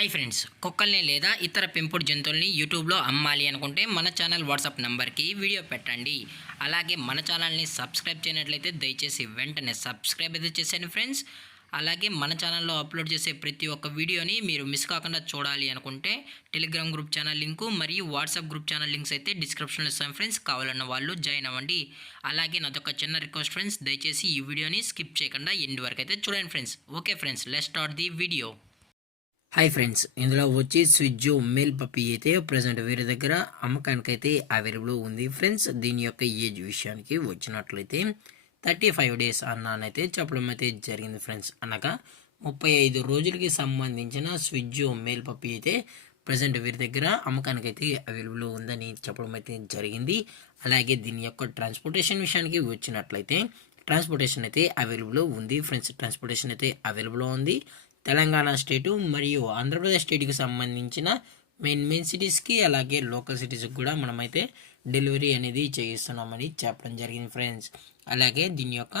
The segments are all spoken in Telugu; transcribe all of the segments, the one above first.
హాయ్ ఫ్రెండ్స్, కుక్కల్ని లేదా ఇతర పెంపుడు జంతువుల్ని యూట్యూబ్లో అమ్మాలి అనుకుంటే మన ఛానల్ వాట్సాప్ నెంబర్కి వీడియో పెట్టండి. అలాగే మన ఛానల్ని సబ్స్క్రైబ్ చేయనట్లయితే దయచేసి వెంటనే సబ్స్క్రైబ్ అయితే చేసేయండి ఫ్రెండ్స్. అలాగే మన ఛానల్లో అప్లోడ్ చేసే ప్రతి ఒక్క వీడియోని మీరు మిస్ కాకుండా చూడాలి అనుకుంటే టెలిగ్రామ్ గ్రూప్ ఛానల్ లింకు మరియు వాట్సాప్ గ్రూప్ ఛానల్ లింక్స్ అయితే డిస్క్రిప్షన్లో ఇస్తాను ఫ్రెండ్స్. కావాలన్న వాళ్ళు జాయిన్ అవ్వండి. అలాగే నాదొక చిన్న రిక్వెస్ట్ ఫ్రెండ్స్, దయచేసి ఈ వీడియోని స్కిప్ చేయకుండా ఎండ్ వరకు అయితే చూడండి friends. Okay friends, let's start the video. Hi friends, ఇందులో వచ్చి స్విజ్జో మేల్ పప్పీ అయితే ప్రజెంట్ వీరి దగ్గర అమ్మకానికి అయితే అవైలబుల్ ఉంది ఫ్రెండ్స్. దీని యొక్క ఏజ్ విషయానికి వచ్చినట్లయితే 35 డేస్ అన్నానైతే చెప్పడం అయితే జరిగింది ఫ్రెండ్స్. అనగా 35 రోజులకి సంబంధించిన స్విజ్జో మేల్ పప్పీ అయితే ప్రజెంట్ వీరి దగ్గర అమ్మకానికి అయితే అవైలబుల్ ఉందని చెప్పడం అయితే జరిగింది. అలాగే దీని యొక్క ట్రాన్స్పోర్టేషన్ విషయానికి వచ్చినట్లయితే ట్రాన్స్పోర్టేషన్ అయితే అవైలబుల్ ఉంది ఫ్రెండ్స్. ట్రాన్స్పోర్టేషన్ అయితే అవైలబుల్ ఉంది. తెలంగాణ స్టేటు మరియు ఆంధ్రప్రదేశ్ స్టేట్కి సంబంధించిన మెయిన్ సిటీస్కి అలాగే లోకల్ సిటీస్కి కూడా మనమైతే డెలివరీ అనేది చేయిస్తున్నామని చెప్పడం జరిగింది ఫ్రెండ్స్. అలాగే దీని యొక్క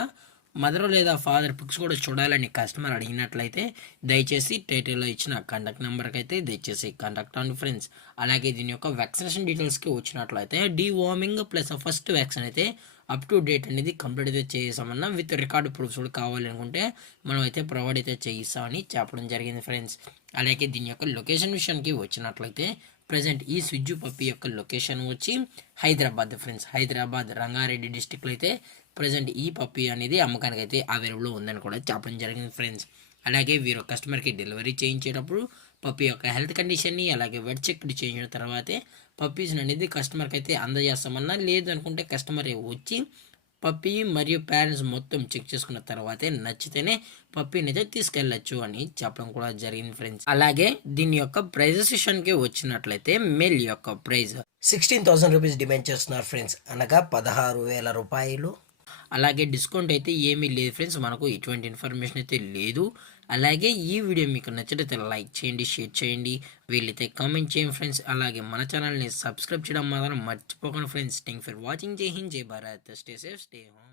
మదర్ లేదా ఫాదర్ పిక్స్ కూడా చూడాలని కస్టమర్ అడిగినట్లయితే దయచేసి టైటిల్లో ఇచ్చిన కాంటాక్ట్ నెంబర్కి అయితే దయచేసి కాంటాక్ట్ అవ్వండి ఫ్రెండ్స్. అలాగే దీని యొక్క వ్యాక్సినేషన్ డీటెయిల్స్కి వచ్చినట్లయితే డీవార్మింగ్ ప్లస్ ఫస్ట్ వ్యాక్సిన్ అయితే అప్ టు డేట్ అనేది కంప్లీట్ అయితే చేసామన్నా విత్ రికార్డు ప్రూఫ్స్ కూడా కావాలి అనుకుంటే మనం అయితే ప్రొవైడ్ అయితే చేయిస్తామని చెప్పడం జరిగింది ఫ్రెండ్స్. అలాగే దీని యొక్క లొకేషన్ విషయానికి వచ్చినట్లయితే ప్రజెంట్ ఈ స్విజ్జు పప్పీ యొక్క లొకేషన్ వచ్చి హైదరాబాద్ ఫ్రెండ్స్. హైదరాబాద్ రంగారెడ్డి డిస్టిక్లో అయితే ప్రజెంట్ ఈ పప్పీ అనేది అమ్మకానికి అయితే అవైలబుల్ ఉందని కూడా చెప్పడం జరిగింది ఫ్రెండ్స్. అలాగే వీరు కస్టమర్కి డెలివరీ చేయించేటప్పుడు పప్పీ యొక్క హెల్త్ కండిషన్ని అలాగే వెట్ చెక్ చేయించిన తర్వాతే పప్పీస్ని అనేది కస్టమర్కి అయితే అందజేస్తామన్నా, లేదు అనుకుంటే కస్టమర్ వచ్చి పప్పీ మరియు పేరెంట్స్ మొత్తం చెక్ చేసుకున్న తర్వాతే నచ్చితేనే పప్పీని అయితే తీసుకెళ్ళచ్చు అని చెప్పడం కూడా జరిగింది ఫ్రెండ్స్. అలాగే దీని యొక్క ప్రైజెస్ విషయానికి వచ్చినట్లయితే మేల్ యొక్క ప్రైజ్ 16,000 రూపీస్ డిమాండ్ చేస్తున్నారు ఫ్రెండ్స్, అనగా 16,000 రూపాయలు. అలాగే డిస్కౌంట్ అయితే ఏమీ లేదు ఫ్రెండ్స్, మనకు ఎటువంటి ఇన్ఫర్మేషన్ అయితే లేదు. అలాగే ఈ వీడియో మీకు నచ్చినట్లయితే లైక్ చేయండి, షేర్ చేయండి, వీళ్ళైతే కామెంట్ చేయండి ఫ్రెండ్స్. అలాగే మన ఛానల్ని సబ్స్క్రైబ్ చేయడం మాత్రం మర్చిపోకండి ఫ్రెండ్స్. Thank for watching. జై హింద్, జై Bharat, stay safe, stay home.